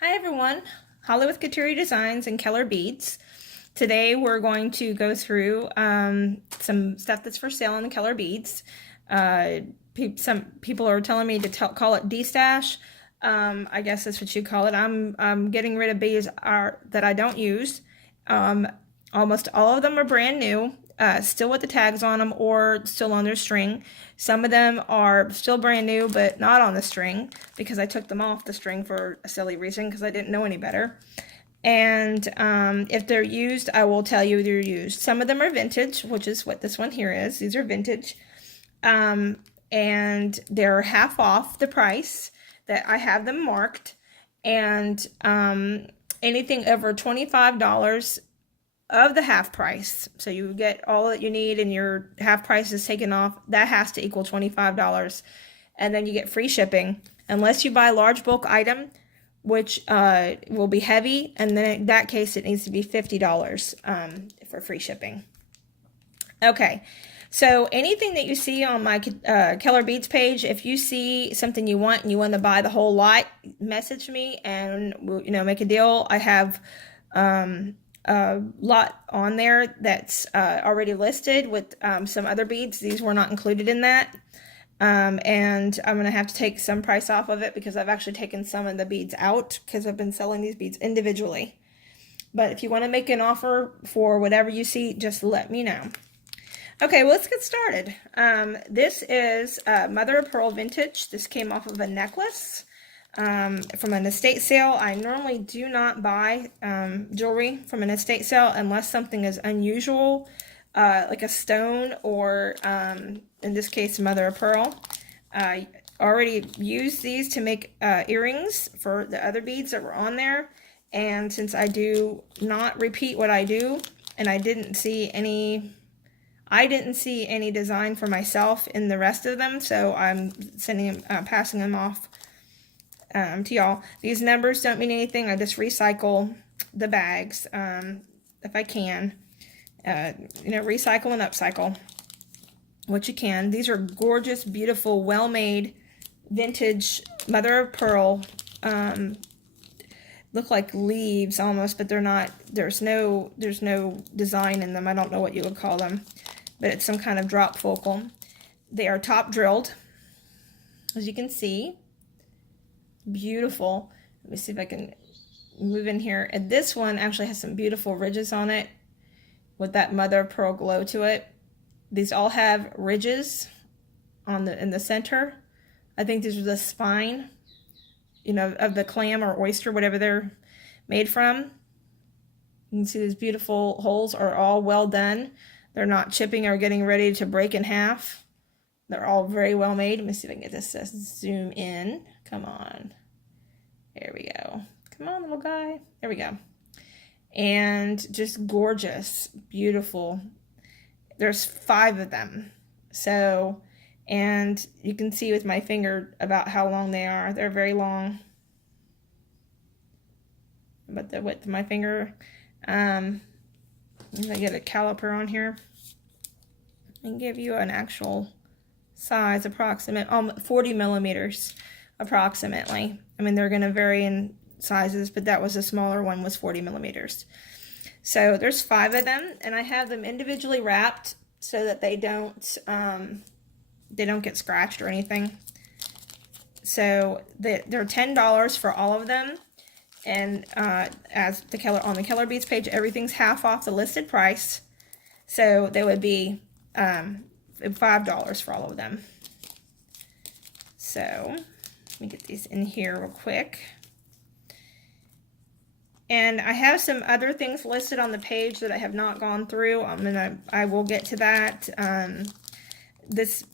Hi everyone, Holly with Katerie Designs and Keller Beads. Today we're going to go through some stuff that's for sale in the Keller Beads. Some people are telling me to call it D-stash. I guess that's what you call it. I'm getting rid of beads that I don't use. Almost all of them are brand new, still with the tags on them or still on their string. Some of them are still brand new but not on the string because I took them off the string for a silly reason because I didn't know any better. And if they're used, I will tell you they're used. Some of them are vintage, which is what this one here is. These are vintage. And they're half off the price that I have them marked. And anything over $25 of the half price, so you get all that you need and your half price is taken off, that has to equal $25. And then you get free shipping unless you buy a large bulk item, which will be heavy, and then in that case it needs to be $50 for free shipping. Okay, so anything that you see on my Keller Beads page, if you see something you want and you want to buy the whole lot, message me and we'll, make a deal. I have a lot on there that's already listed with some other beads. These were not included in that. And I'm going to have to take some price off of it because I've actually taken some of the beads out because I've been selling these beads individually. But if you want to make an offer for whatever you see, just let me know. Okay, well, let's get started. This is Mother of Pearl Vintage. This came off of a necklace from an estate sale. I normally do not buy jewelry from an estate sale unless something is unusual, like a stone or, in this case, Mother of Pearl. I already used these to make earrings for the other beads that were on there. And since I do not repeat what I do, and I didn't see any design for myself in the rest of them, so I'm passing them off to y'all. These numbers don't mean anything. I just recycle the bags if I can. Recycle and upcycle what you can. These are gorgeous, beautiful, well-made, vintage Mother of Pearl. Look like leaves almost, but they're not. There's no design in them. I don't know what you would call them, but it's some kind of drop focal. They are top drilled, as you can see. Beautiful. Let me see if I can move in here. And this one actually has some beautiful ridges on it with that mother of pearl glow to it. These all have ridges in the center. I think these are the spine, of the clam or oyster, whatever they're made from. You can see these beautiful holes are all well done. They're not chipping or getting ready to break in half. They're all very well made. Let me see if I can get this to zoom in. Come on. There we go. Come on, little guy. There we go. And just gorgeous, beautiful. There's 5 of them. So, and you can see with my finger about how long they are. They're very long. But the width of my finger. I'm going to get a caliper on here and give you an actual size, approximate, 40 millimeters approximately. I mean, they're going to vary in sizes, but that was a smaller one, was 40 millimeters. So there's 5 of them, and I have them individually wrapped so that they don't get scratched or anything. So they're $10 for all of them, and as on the Keller Beads page, everything's half off the listed price. So they would be $5 for all of them. So let me get these in here real quick. And I have some other things listed on the page that I have not gone through. I will get to that. This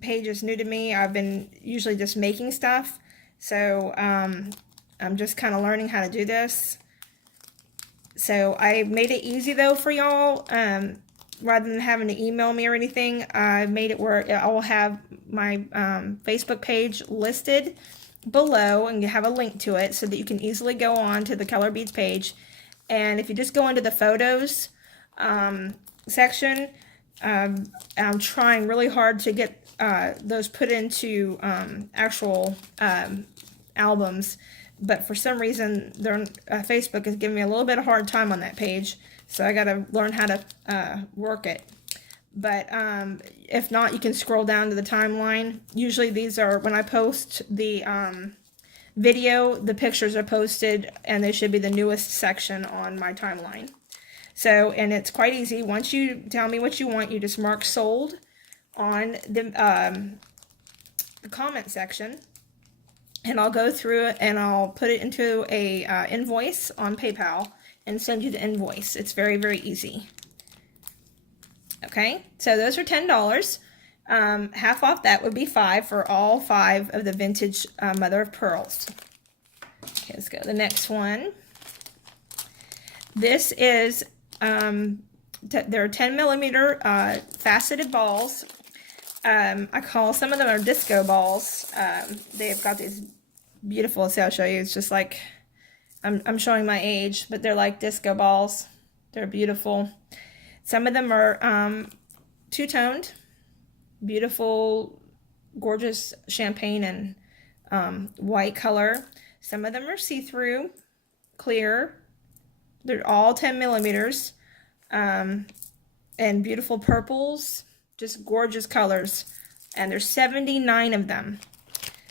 page is new to me. I've been usually just making stuff. So I'm just kind of learning how to do this. So I made it easy though for y'all. Rather than having to email me or anything, I made it where I will have my Facebook page listed below, and you have a link to it so that you can easily go on to the Keller Beads page. And if you just go into the photos section, I'm trying really hard to get those put into actual albums, but for some reason, Facebook is giving me a little bit of hard time on that page, so I got to learn how to work it. But if not, you can scroll down to the timeline. Usually these are, when I post the video, the pictures are posted, and they should be the newest section on my timeline. So, and it's quite easy. Once you tell me what you want, you just mark sold on the comment section, and I'll go through it and I'll put it into a invoice on PayPal and send you the invoice. It's very, very easy. Okay, so those are $10. Half off that would be $5 for all 5 of the vintage mother of pearls. Okay, let's go to the next one. This is they're 10 millimeter faceted balls. I call, some of them are disco balls. They've got these beautiful, see, I'll show you. It's just like, I'm showing my age, but they're like disco balls. They're beautiful. Some of them are two-toned, beautiful, gorgeous champagne and white color. Some of them are see-through, clear. They're all 10 millimeters, and beautiful purples, just gorgeous colors. And there's 79 of them.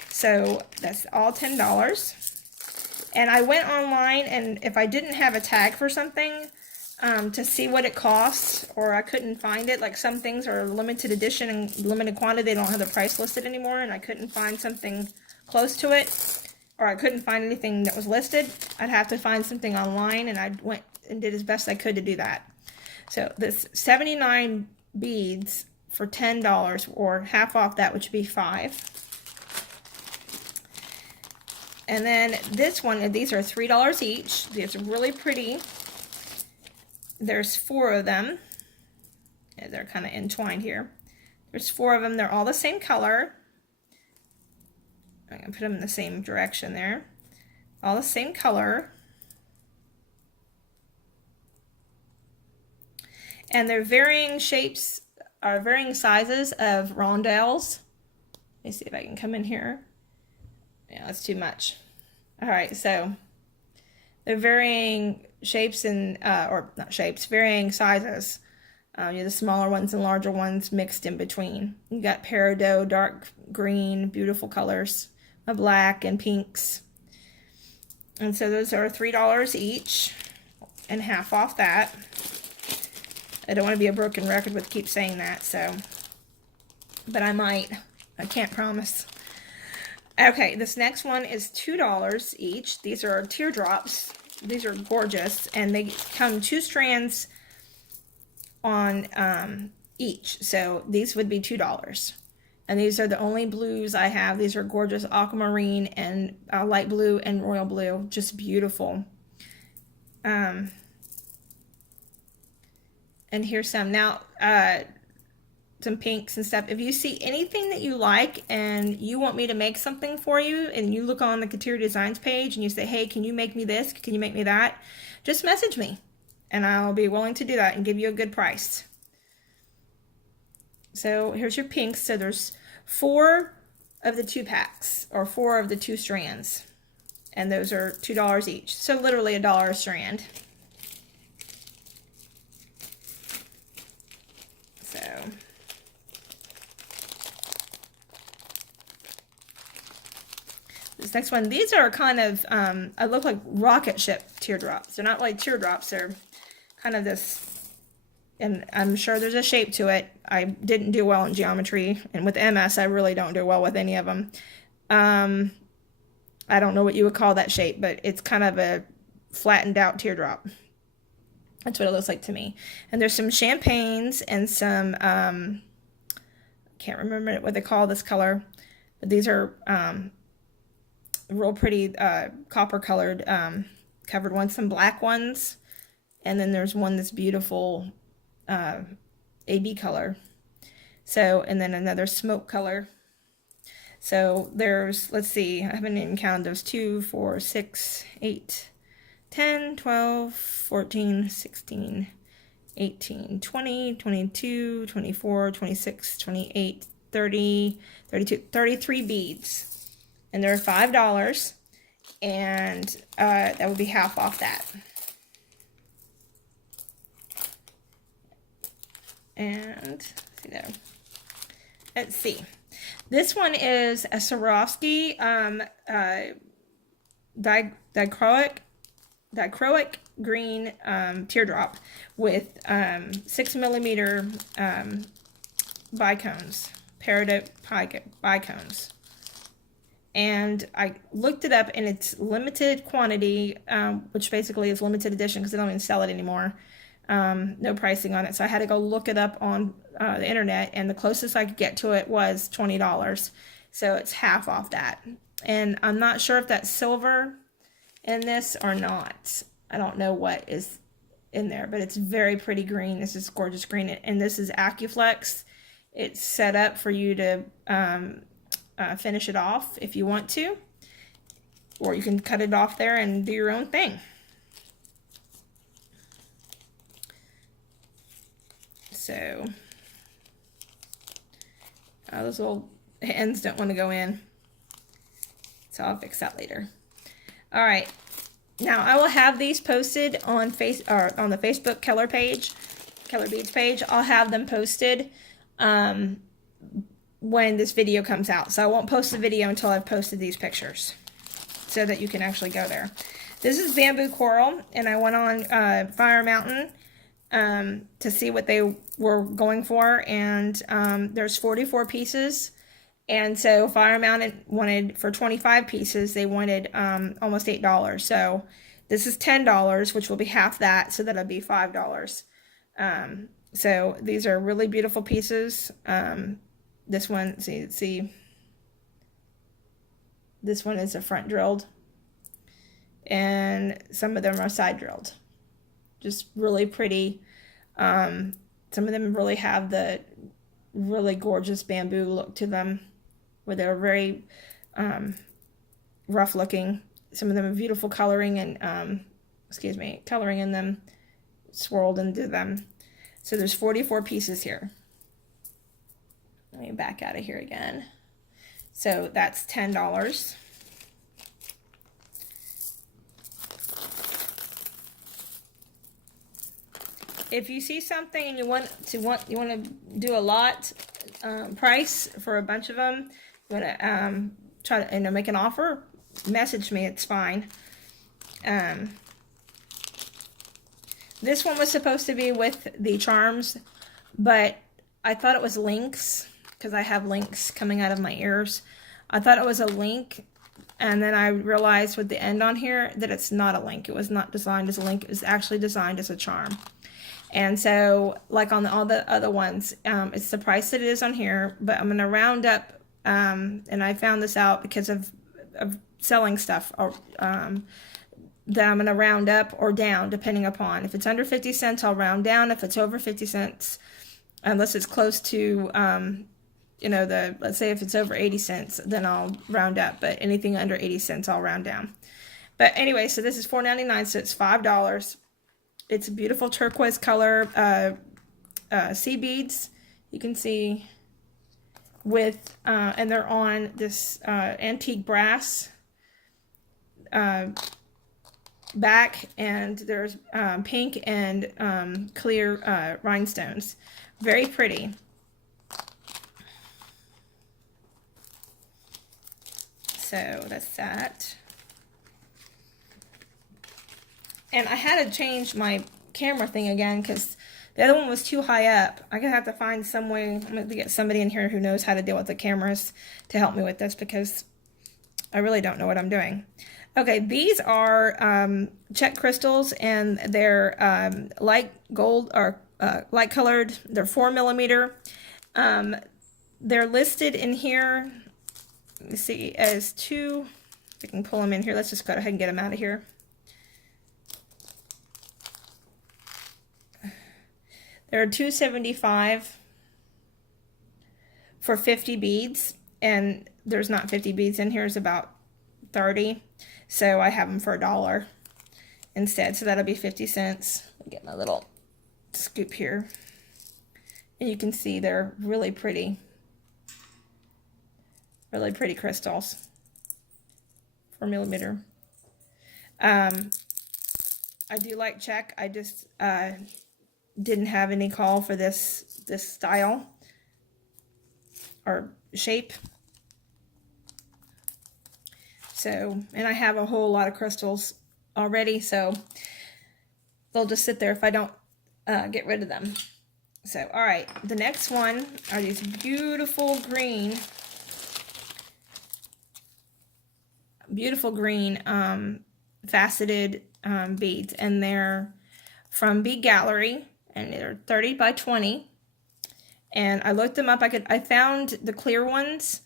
So that's all $10. And I went online, and if I didn't have a tag for something, to see what it costs, or I couldn't find it, like some things are limited edition and limited quantity, they don't have the price listed anymore, and I couldn't find something close to it, or I couldn't find anything that was listed, I'd have to find something online, and I went and did as best I could to do that. So this 79 beads for $10, or half off that, which would be $5. And then this one, these are $3 each. These are really pretty. There's 4 of them. They're kind of entwined here. There's 4 of them. They're all the same color. I'm going to put them in the same direction there. All the same color. And they're varying shapes, or varying sizes of rondelles. Let me see if I can come in here. Yeah, that's too much. All right, so they're varying shapes and, or not shapes, varying sizes. The smaller ones and larger ones mixed in between. You got peridot, dark green, beautiful colors, of black and pinks. And so those are $3 each, and half off that. I don't want to be a broken record with keep saying that, so, but I might. I can't promise. Okay, this next one is $2 each. These are teardrops. These are gorgeous, and they come 2 strands on each. So these would be $2. And these are the only blues I have. These are gorgeous aquamarine and light blue and royal blue. Just beautiful. And here's some. Now, some pinks and stuff. If you see anything that you like and you want me to make something for you, and you look on the Katerie Designs page and you say, hey, can you make me this? Can you make me that? Just message me and I'll be willing to do that and give you a good price. So here's your pinks. So there's 4 of the 2 packs, or 4 of the 2 strands. And those are $2 each. So literally $1 a strand. So this next one, these are kind of, I look like rocket ship teardrops. They're not like teardrops, they're kind of this, and I'm sure there's a shape to it. I didn't do well in geometry, and with MS, I really don't do well with any of them. I don't know what you would call that shape, but it's kind of a flattened out teardrop. That's what it looks like to me. And there's some champagnes and some, can't remember what they call this color, but these are real pretty copper colored covered ones, some black ones, and then there's one that's beautiful AB color. So, and then another smoke color. So there's, let's see, I haven't even counted those, 2, 4, 6, 8, 10, 12, 14, 16, 18, 20, 22, 24, 26, 28, 30, 32, 33 beads. And they're $5. and that would be half off that. And see there. Let's see. This one is a Swarovski dichroic green teardrop with 6mm bicones, peridot bicones. And I looked it up, and it's limited quantity, which basically is limited edition because they don't even sell it anymore. No pricing on it, so I had to go look it up on the internet, and the closest I could get to it was $20, so it's half off that. And I'm not sure if that's silver in this or not. I don't know what is in there, but it's very pretty green. This is gorgeous green, and this is AccuFlex. It's set up for you to finish it off if you want to, or you can cut it off there and do your own thing. So those little ends don't want to go in, so I'll fix that later. All right, now I will have these posted on on the Facebook Keller page, Keller Beads page. I'll have them posted when this video comes out. So I won't post the video until I've posted these pictures so that you can actually go there. This is bamboo coral, and I went on Fire Mountain to see what they were going for, and there's 44 pieces, and so Fire Mountain wanted, for 25 pieces, they wanted almost $8. So this is $10, which will be half that, so that'll be $5. So these are really beautiful pieces. This one, see, this one is a front drilled, and some of them are side drilled. Just really pretty. Some of them really have the really gorgeous bamboo look to them, where they're very rough looking. Some of them are beautiful coloring and coloring in them, swirled into them. So there's 44 pieces here. Let me back out of here again. So that's $10. If you see something and you want to do a lot price for a bunch of them, you want to try to make an offer, message me. It's fine. This one was supposed to be with the charms, but I thought it was links because I have links coming out of my ears. I thought it was a link, and then I realized with the end on here that it's not a link. It was not designed as a link. It was actually designed as a charm. And so, like on all the other ones, it's the price that it is on here, but I'm going to round up, and I found this out because of selling stuff, or, that I'm going to round up or down, depending upon. If it's under 50 cents, I'll round down. If it's over 50 cents, unless it's close to, let's say if it's over 80 cents, then I'll round up, but anything under 80 cents, I'll round down. But anyway, so this is $4.99, so it's $5. It's a beautiful turquoise color, sea beads, you can see, with, and they're on this antique brass back, and there's pink and clear rhinestones. Very pretty. So that's that. And I had to change my camera thing again because the other one was too high up. I'm going to have to find some way. I'm going to get somebody in here who knows how to deal with the cameras to help me with this, because I really don't know what I'm doing. Okay, these are check crystals, and they're light gold, or light colored. They're 4mm. They're listed in here, let me see, as two. If I can pull them in here, let's just go ahead and get them out of here. There are $2.75 for 50 beads, and there's not 50 beads in here, it's about 30. So I have them for $1 instead, so that'll be 50 cents. I'll get my little scoop here. And you can see they're really pretty crystals. 4mm. I do like check. I just didn't have any call for this style or shape. So, and I have a whole lot of crystals already, so they'll just sit there if I don't get rid of them. So, all right, the next one are these beautiful green faceted beads, and they're from Bead Gallery, and they're 30 by 20. And I looked them up. I found the clear ones.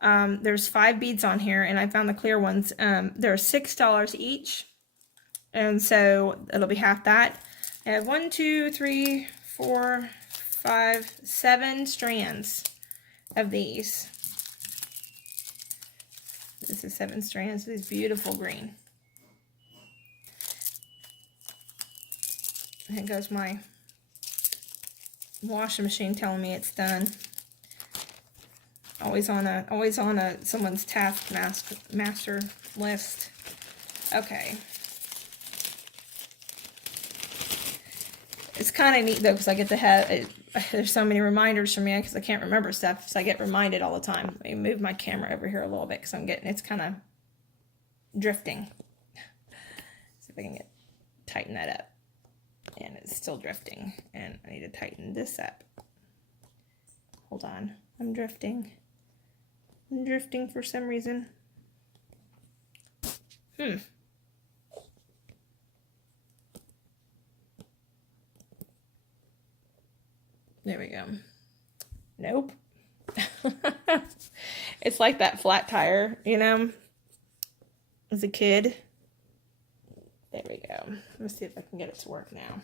There's 5 beads on here, and I found the clear ones. They're $6 each, and so it'll be half that. I have 1, 2, 3, 4, 5, 7 strands of these. This is 7 strands of these beautiful green. Here goes my washing machine telling me it's done. Always on someone's master list. Okay. It's kind of neat though, because I get to have there's so many reminders for me because I can't remember stuff, so I get reminded all the time. Let me move my camera over here a little bit because it's kind of drifting. See if I can tighten that up. And it's still drifting, and I need to tighten this up. Hold on, I'm drifting. I'm drifting for some reason. There we go. Nope. It's like that flat tire, you know, as a kid. There we go. Let's see if I can get it to work now.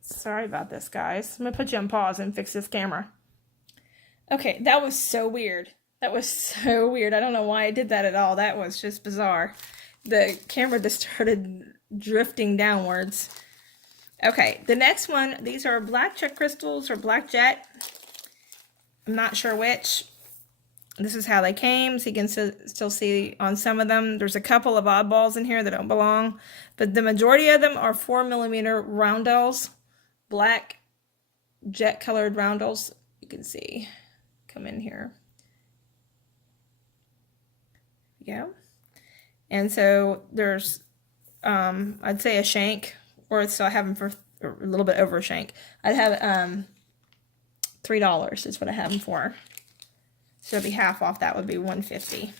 Sorry about this, guys. I'm going to put you on pause and fix this camera. Okay, that was so weird. That was so weird. I don't know why I did that at all. That was just bizarre. The camera just started drifting downwards. Okay, the next one, these are black jet crystals or black jet. I'm not sure which. This is how they came, so you can still see on some of them. There's a couple of oddballs in here that don't belong, but the majority of them are 4mm rondelles, black jet colored rondelles. You can see, come in here. Yeah. And so there's, I'd say a shank, or so I have them for a little bit over a shank. I'd have $3 is what I have them for. So it'd be half off. That would be $1.50.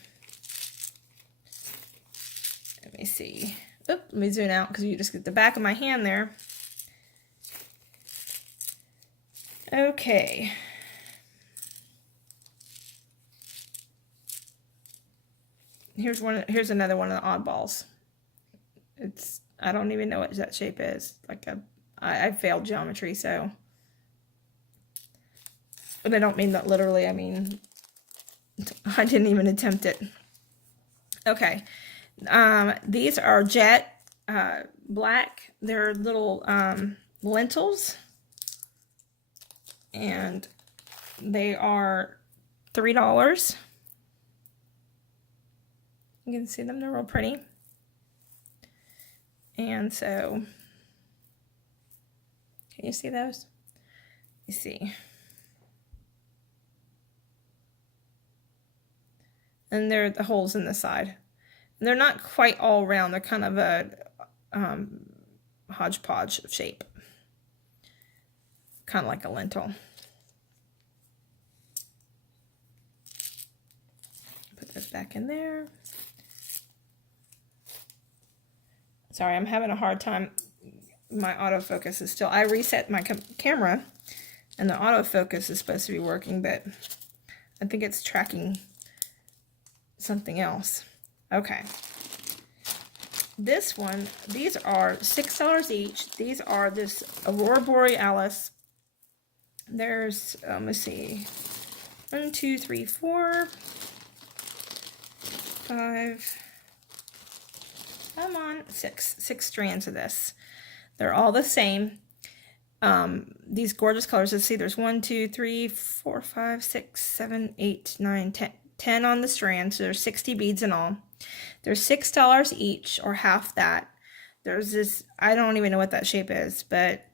Let me see. Oop, let me zoom out because you just get the back of my hand there. Okay. Here's another one of the oddballs. I don't even know what that shape is. I failed geometry, so. But I don't mean that literally. I mean, I didn't even attempt it. Okay. These are jet black. They're little lentils. And they are $3. You can see them, they're real pretty. And so, can you see those? You see. And they're the holes in the side. And they're not quite all round, they're kind of a hodgepodge shape. Kind of like a lentil. Put this back in there. Sorry, I'm having a hard time. My autofocus is still, I reset my camera and the autofocus is supposed to be working, but I think it's tracking something else. Okay. This one, these are $6 each. These are this Aurora borealis. There's, let's see, 1, 2, 3, 4, 5, come on, 6 strands of this. They're all the same. These gorgeous colors. Let's see, there's 1, 2, 3, 4, 5, 6, 7, 8, 9, 10 on the strand, so there's 60 beads in all. They're $6 each, or half that. There's this, I don't even know what that shape is, but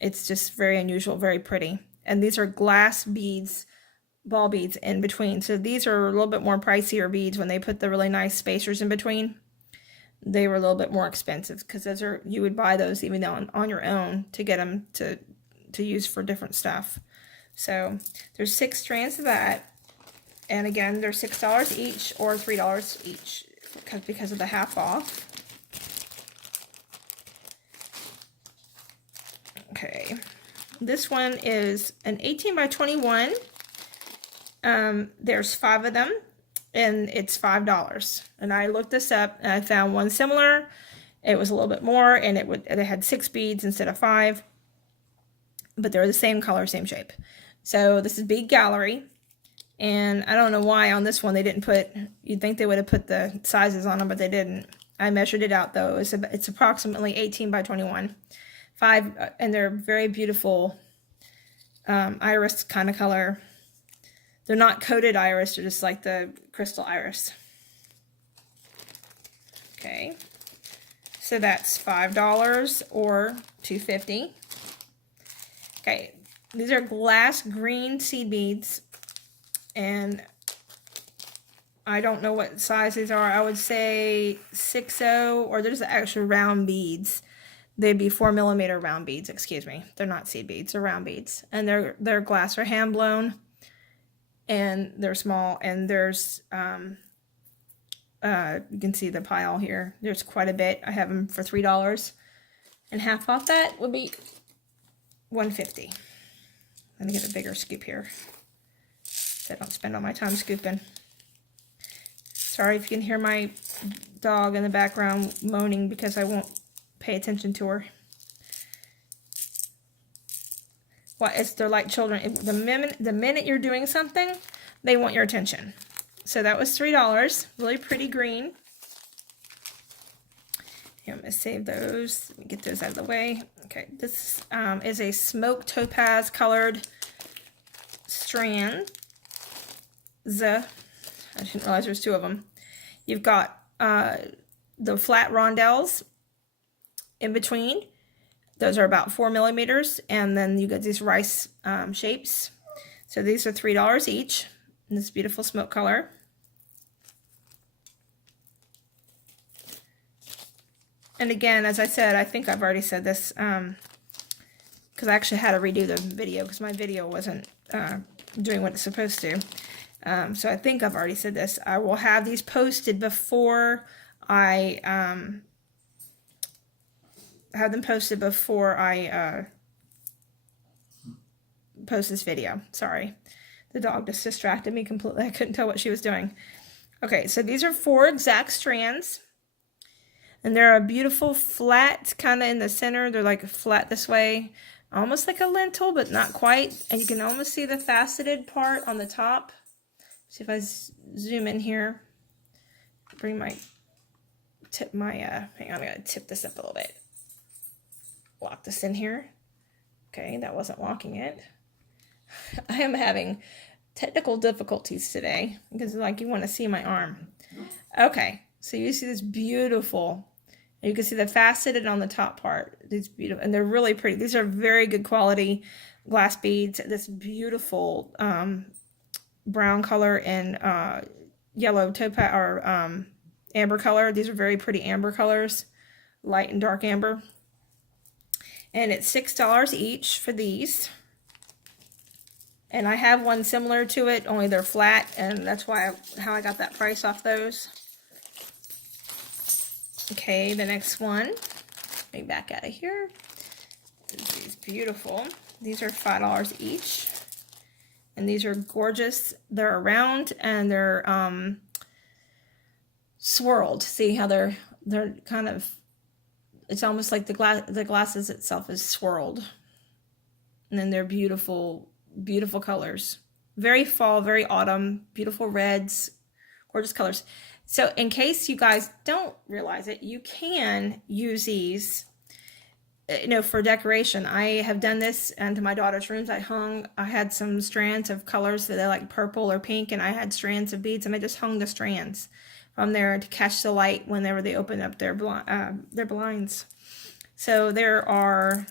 it's just very unusual, very pretty. And these are glass beads, ball beads in between. So these are a little bit more pricier beads. When they put the really nice spacers in between, they were a little bit more expensive, because those are, you would buy those even on your own to get them to use for different stuff. So there's 6 strands of that. And again, they're $6 each, or $3 each because of the half off. Okay, this one is an 18 by 21. There's 5 of them, and it's $5. And I looked this up, and I found one similar. It was a little bit more, and it had 6 beads instead of 5. But they're the same color, same shape. So this is Bead Gallery. And I don't know why on this one they didn't put, you'd think they would have put the sizes on them, but they didn't. I measured it out though. It's approximately 18 by 21. 5, and they're very beautiful iris kind of color. They're not coated iris, they're just like the crystal iris. Okay, so that's $5 or $2.50. Okay, these are glass green seed beads. And I don't know what size these are. I would say 6.0, or there's actual round beads. They'd be 4mm round beads, excuse me. They're not seed beads, they're round beads. And they're glass or hand blown. And they're small. And there's, you can see the pile here. There's quite a bit. I have them for $3. And half off that would be $1.50. Let me get a bigger scoop here. I don't spend all my time scooping. Sorry if you can hear my dog in the background moaning because I won't pay attention to her. Well, they're like children. The minute you're doing something, they want your attention. So that was $3. Really pretty green. Here, I'm going to save those. Let me get those out of the way. Okay, this is a smoke topaz colored strand. I didn't realize there's 2 of them. You've got the flat rondelles in between. Those are about 4mm, and then you get these rice shapes. So these are $3 each in this beautiful smoke color. And again, as I said, I think I've already said this because I actually had to redo the video because my video wasn't doing what it's supposed to. So I think I've already said this. I will have these posted before I post this video. Sorry. The dog just distracted me completely. I couldn't tell what she was doing. Okay, so these are 4 exact strands. And they're a beautiful flat kind of in the center. They're like flat this way. Almost like a lentil, but not quite. And you can almost see the faceted part on the top. See if I zoom in here, bring my, hang on, I'm going to tip this up a little bit. Lock this in here. Okay, that wasn't locking it. I am having technical difficulties today because like you want to see my arm. Okay, so you see this beautiful, you can see the faceted on the top part. These beautiful, and they're really pretty. These are very good quality glass beads. This beautiful, brown color and yellow topaz or amber color. These are very pretty amber colors, light and dark amber. And it's $6 each for these. And I have one similar to it, only they're flat, and that's how I got that price off those. Okay, the next one, let me back out of here. These beautiful. These are $5 each. And these are gorgeous. They're round and they're swirled. See how they're kind of, it's almost like the glasses itself is swirled. And then they're beautiful, beautiful colors. Very fall, very autumn, beautiful reds, gorgeous colors. So in case you guys don't realize it, you can use these you know, for decoration. I have done this into my daughter's rooms. I had some strands of colors that they like purple or pink, and I had strands of beads, and I just hung the strands from there to catch the light whenever they open up their blinds. So there are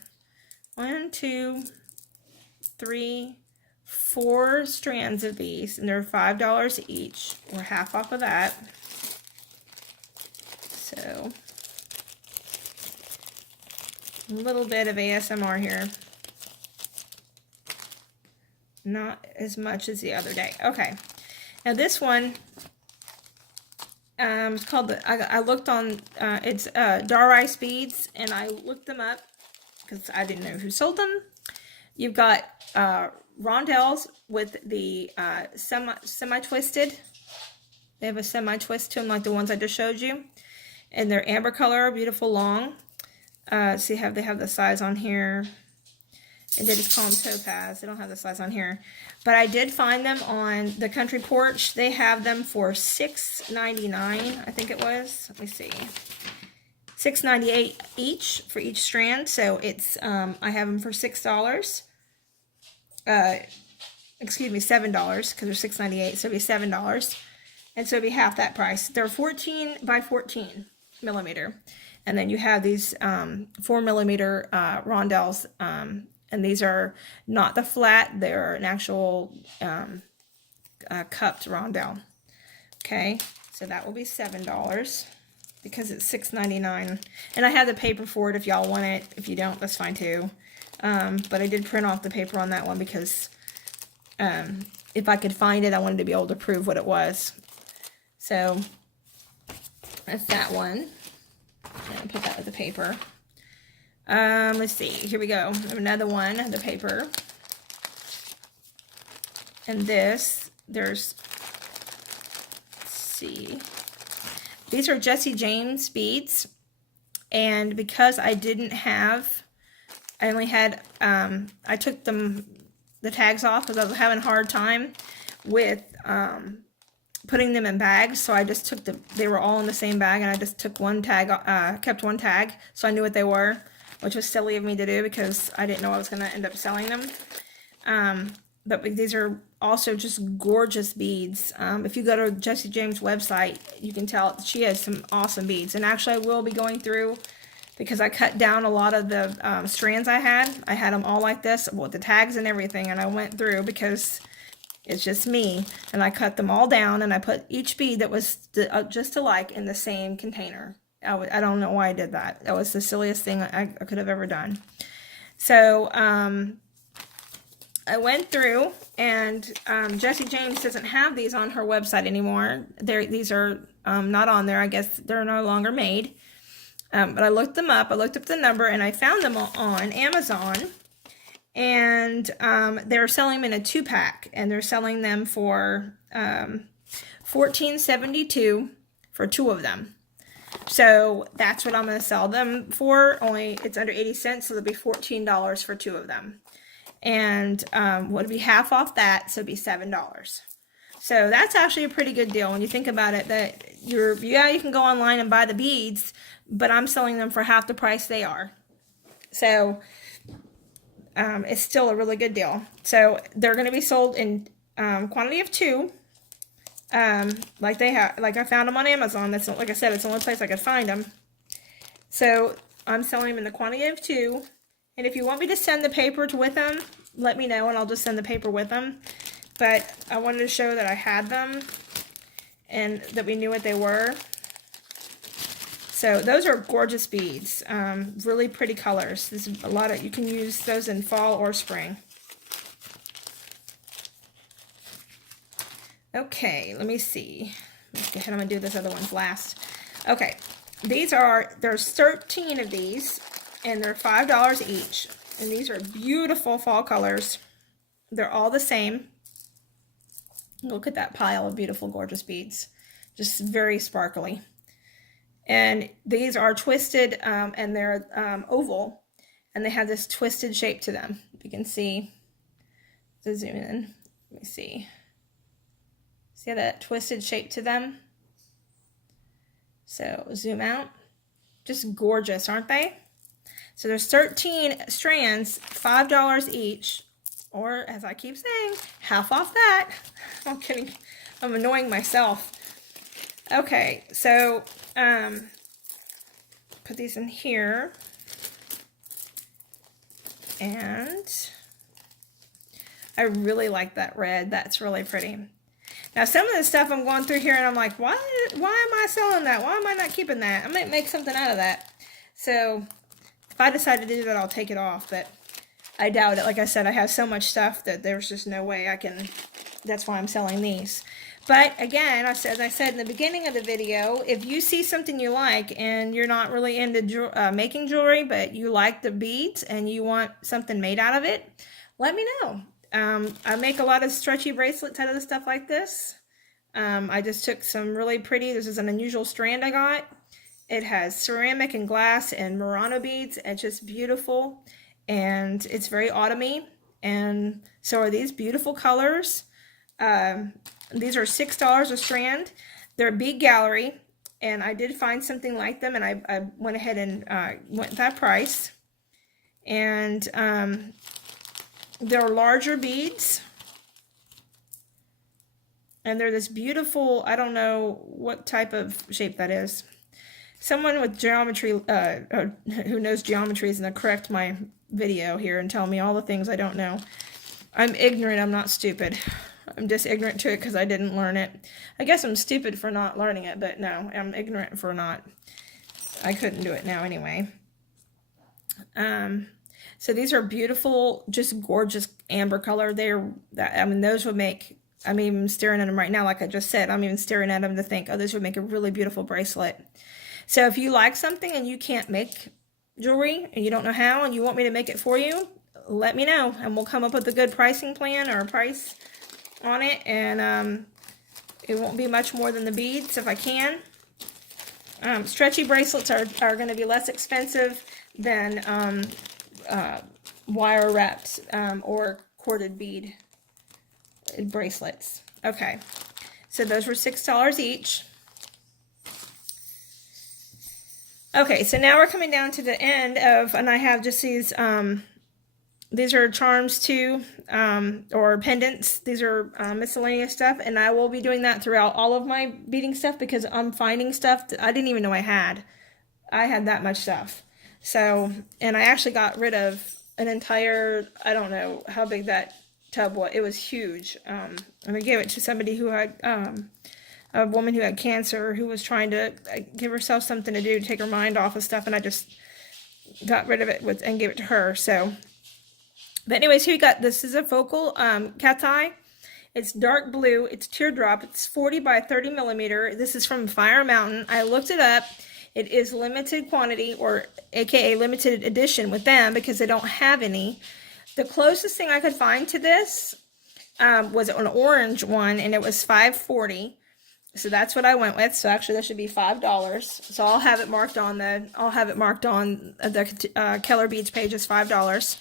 1, 2, 3, 4 strands of these, and they're $5 each. We're half off of that. So a little bit of ASMR here. Not as much as the other day. Okay. Now this one, it's called I looked on, it's Dichroic beads, and I looked them up because I didn't know who sold them. You've got rondelles with the semi-twisted. They have a semi-twist to them like the ones I just showed you. And they're amber color, beautiful long. See how they have the size on here. And they just call them topaz. They don't have the size on here. But I did find them on the Country Porch. They have them for $6.99, I think it was. Let me see. $6.98 each for each strand. So it's, I have them for $6. Excuse me, $7, because they're $6.98, so it'd be $7. And so it'd be half that price. They're 14 by 14 millimeter. And then you have these 4 millimeter rondelles, and these are not the flat, they're an actual cupped rondelle. Okay, so that will be $7 because it's $6.99. And I have the paper for it if y'all want it. If you don't, that's fine too. But I did print off the paper on that one because if I could find it, I wanted to be able to prove what it was. So that's that one. And put that with the paper. Let's see. Here we go. Another one, the paper. And this, let's see. These are Jesse James beads. And because I didn't have, I only had, I took the tags off because I was having a hard time with putting them in bags. So I just took they were all in the same bag, and I just took one tag, kept one tag, so I knew what they were, which was silly of me to do because I didn't know I was going to end up selling them. But these are also just gorgeous beads. If you go to Jesse James' website, you can tell she has some awesome beads. And actually I will be going through, because I cut down a lot of the strands I had. I had them all like this with the tags and everything, and I went through because it's just me, and I cut them all down, and I put each bead that was just alike in the same container. I don't know why I did that. That was the silliest thing I could have ever done. So I went through, and Jesse James doesn't have these on her website anymore. These are not on there. I guess they're no longer made. But I looked them up. I looked up the number, and I found them on Amazon. And they're selling them in a 2-pack, and they're selling them for $14.72 for 2 of them. So that's what I'm going to sell them for. Only it's under 80 cents, so it'll be $14 for 2 of them. And would be half off that, so it'd be $7. So that's actually a pretty good deal when you think about it. That you can go online and buy the beads, but I'm selling them for half the price they are. So it's still a really good deal. So they're going to be sold in quantity of 2. Like I found them on Amazon. That's like I said, it's the only place I could find them. So I'm selling them in the quantity of 2. And if you want me to send the paper with them, let me know, and I'll just send the paper with them. But I wanted to show that I had them and that we knew what they were. So those are gorgeous beads, really pretty colors. There's a lot of, you can use those in fall or spring. Okay, let me see. Let's go ahead, I'm gonna do this other one last. Okay, there's 13 of these, and they're $5 each. And these are beautiful fall colors. They're all the same. Look at that pile of beautiful, gorgeous beads. Just very sparkly. And these are twisted, and they're oval, and they have this twisted shape to them. You can see, to zoom in, let me see. See that twisted shape to them? So zoom out. Just gorgeous, aren't they? So there's 13 strands, $5 each, or as I keep saying, half off that. I'm kidding. I'm annoying myself. Okay, so put these in here. And I really like that red. That's really pretty. Now, some of the stuff I'm going through here, and I'm like, why am I selling that? Why am I not keeping that? I might make something out of that. So, if I decide to do that, I'll take it off, but I doubt it. Like I said, I have so much stuff that there's just no way I can, that's why I'm selling these. But, again, as I said in the beginning of the video, if you see something you like, and you're not really into making jewelry, but you like the beads, and you want something made out of it, let me know. I make a lot of stretchy bracelets out of the stuff like this. I just took some really pretty, this is an unusual strand I got. It has ceramic and glass and Murano beads. It's just beautiful. And it's very autumny. And so are these beautiful colors. These are $6 a strand. They're Bead Gallery. And I did find something like them. And I went ahead and went that price. And they're larger beads, and they're this beautiful, I don't know what type of shape that is. Someone with geometry, who knows geometry is going to correct my video here and tell me all the things I don't know. I'm ignorant, I'm not stupid. I'm just ignorant to it because I didn't learn it. I guess I'm stupid for not learning it, but no, I'm ignorant for not. I couldn't do it now anyway. So these are beautiful, just gorgeous amber color. I mean, those would make, I'm even staring at them right now, like I just said. I'm even staring at them to think, oh, this would make a really beautiful bracelet. So if you like something and you can't make jewelry and you don't know how and you want me to make it for you, let me know. And we'll come up with a good pricing plan or a price on it. And it won't be much more than the beads if I can. Stretchy bracelets are going to be less expensive than wire wrapped or corded bead bracelets. Okay, so those were $6 each. Okay, so now we're coming down to the end of, and I have just these are charms too, or pendants. These are miscellaneous stuff, and I will be doing that throughout all of my beading stuff because I'm finding stuff that I didn't even know I had. I had that much stuff. So, and I actually got rid of an entire, I don't know how big that tub was. It was huge. And I gave it to somebody who had, a woman who had cancer, who was trying to give herself something to do to take her mind off of stuff. And I just got rid of it and gave it to her. So, but anyways, here you got, this is a focal Katerie. It's dark blue. It's teardrop. It's 40 by 30 millimeter. This is from Fire Mountain. I looked it up. It is limited quantity, or aka limited edition with them because they don't have any. The closest thing I could find to this was an orange one, and it was $5.40. So that's what I went with. So actually, that should be $5. So I'll have it marked on the Keller Beads page as $5.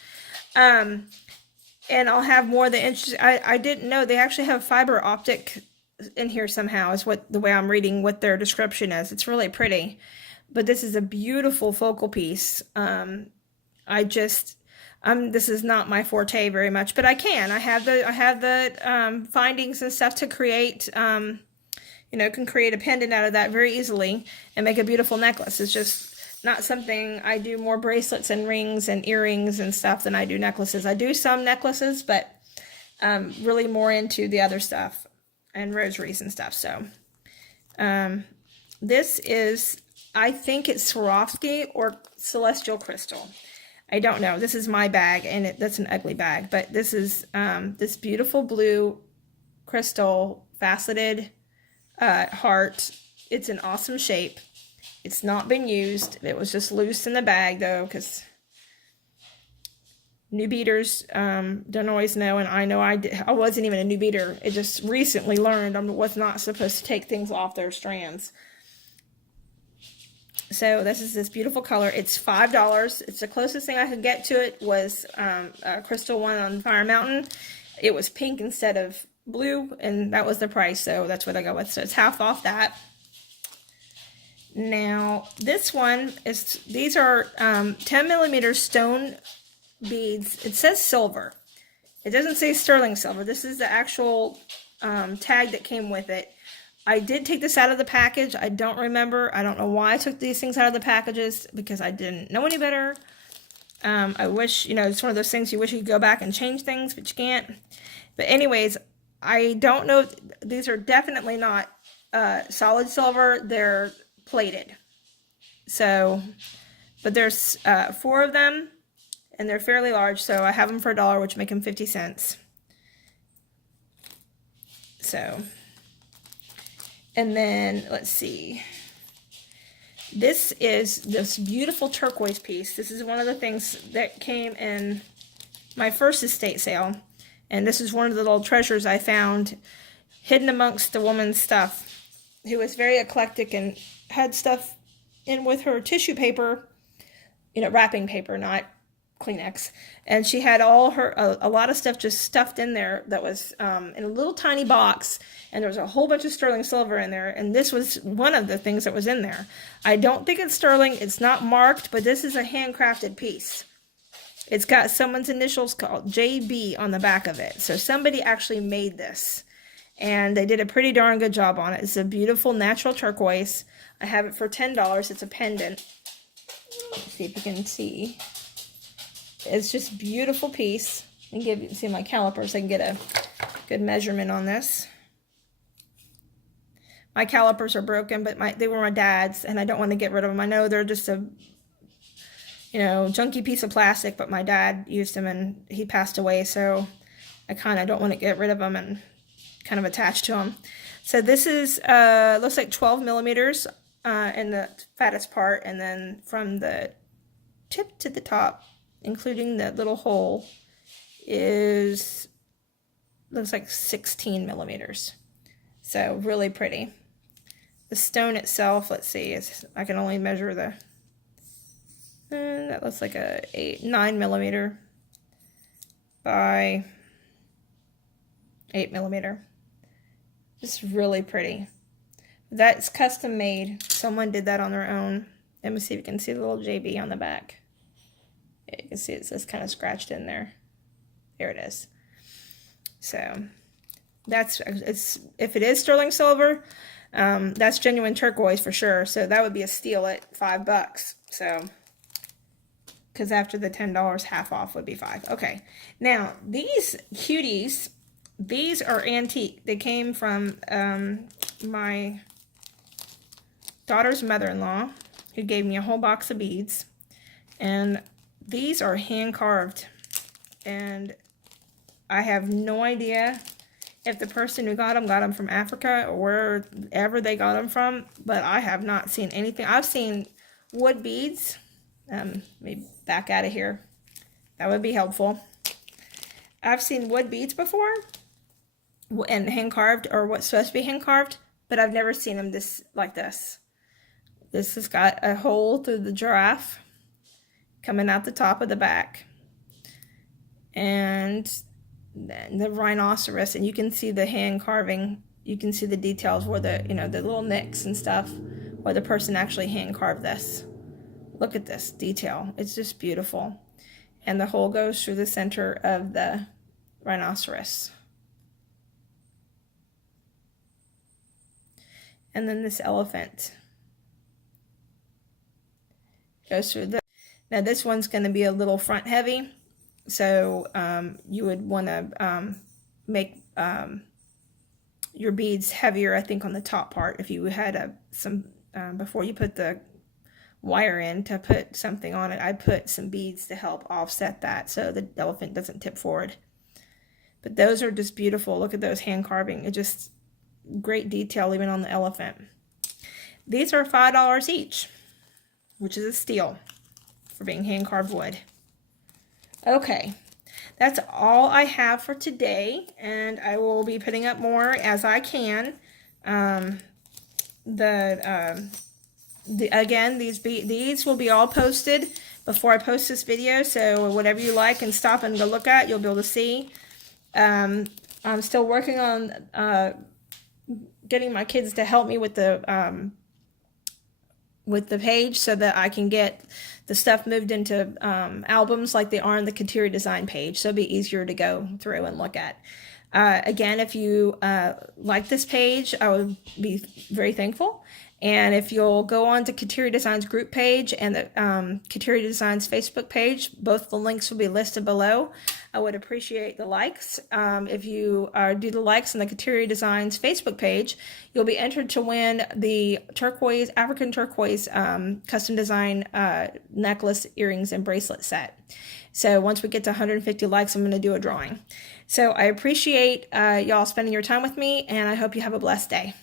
And I'll have more of the inches. I didn't know they actually have fiber optic in here somehow. Is what the way I'm reading what their description is. It's really pretty. But this is a beautiful focal piece. This is not my forte very much, but I can. I have the findings and stuff to create. Can create a pendant out of that very easily and make a beautiful necklace. It's just not something I do more bracelets and rings and earrings and stuff than I do necklaces. I do some necklaces, but really more into the other stuff and rosaries and stuff. So this is, I think it's Swarovski or Celestial Crystal. I don't know. This is my bag, and that's an ugly bag. But this is this beautiful blue crystal faceted heart. It's an awesome shape. It's not been used. It was just loose in the bag, though, because new beaters don't always know, and I know I wasn't even a new beater. It just recently learned I was not supposed to take things off their strands. So this is this beautiful color. It's $5. It's the closest thing I could get to it was a crystal one on Fire Mountain. It was pink instead of blue, and that was the price, so that's what I go with. So it's half off that. Now, this one is, these are 10 millimeter stone beads. It says silver. It doesn't say sterling silver. This is the actual tag that came with it. I did take this out of the package. I don't remember. I don't know why I took these things out of the packages, because I didn't know any better. I wish, you know, it's one of those things you wish you could go back and change things, but you can't. But anyways, I don't know. These are definitely not solid silver. They're plated. So, but there's 4 of them, and they're fairly large. So I have them for $1, which make them 50 cents. So, and then let's see. This is this beautiful turquoise piece. This is one of the things that came in my first estate sale. And this is one of the little treasures I found hidden amongst the woman's stuff, who was very eclectic and had stuff in with her tissue paper, you know, wrapping paper, not Kleenex. And she had all her, a lot of stuff just stuffed in there that was in a little tiny box. And there was a whole bunch of sterling silver in there. And this was one of the things that was in there. I don't think it's sterling. It's not marked, but this is a handcrafted piece. It's got someone's initials called JB on the back of it. So somebody actually made this. And they did a pretty darn good job on it. It's a beautiful natural turquoise. I have it for $10. It's a pendant. Let's see if you can see. It's just a beautiful piece. And see my calipers so I can get a good measurement on this. My calipers are broken, but they were my dad's, and I don't want to get rid of them. I know they're just a, you know, junky piece of plastic, but my dad used them and he passed away, so I kind of don't want to get rid of them and kind of attached to them. So this is, looks like 12 millimeters in the fattest part, and then from the tip to the top, including the little hole, looks like 16 millimeters. So really pretty. The stone itself, let's see, I can only measure that looks like a 9 millimeter by 8 millimeter. Just really pretty. That's custom made. Someone did that on their own. Let me see if you can see the little JB on the back. Yeah, you can see it says kind of scratched in there. There it is. So if it is sterling silver, that's genuine turquoise for sure. So that would be a steal at $5. So, because after the $10, half off would be $5. Okay. Now these cuties, these are antique. They came from my daughter's mother-in-law, who gave me a whole box of beads, and these are hand carved, and I have no idea if the person who got them from Africa or wherever they got them from, but I have not seen anything. I've seen wood beads. Maybe back out of here. That would be helpful. I've seen wood beads before and hand carved, or what's supposed to be hand carved, but I've never seen them like this. This has got a hole through the giraffe coming out the top of the back, and then the rhinoceros, and you can see the hand carving. You can see the details where the little nicks and stuff where the person actually hand carved this. Look at this detail. It's just beautiful. And the hole goes through the center of the rhinoceros. And then this elephant goes through the... Now this one's going to be a little front heavy. So you would want to make your beads heavier, I think, on the top part. If you had before you put the wire in to put something on it, I put some beads to help offset that so the elephant doesn't tip forward. But those are just beautiful. Look at those hand carving. It's just great detail even on the elephant. These are $5 each, which is a steal for being hand carved wood. Okay, that's all I have for today, and I will be putting up more as I can. Again, these will be all posted before I post this video, so whatever you like and stop and go look at, you'll be able to see. I'm still working on getting my kids to help me with the with the page so that I can get the stuff moved into albums like they are on the Katerie design page, so it'll be easier to go through and look at. Again, if you like this page, I would be very thankful. And if you'll go on to Katerie Designs group page and the Katerie Designs Facebook page, both the links will be listed below. I would appreciate the likes. If you do the likes on the Katerie Designs Facebook page, you'll be entered to win the turquoise, African turquoise custom design necklace, earrings, and bracelet set. So once we get to 150 likes, I'm going to do a drawing. So I appreciate y'all spending your time with me, and I hope you have a blessed day.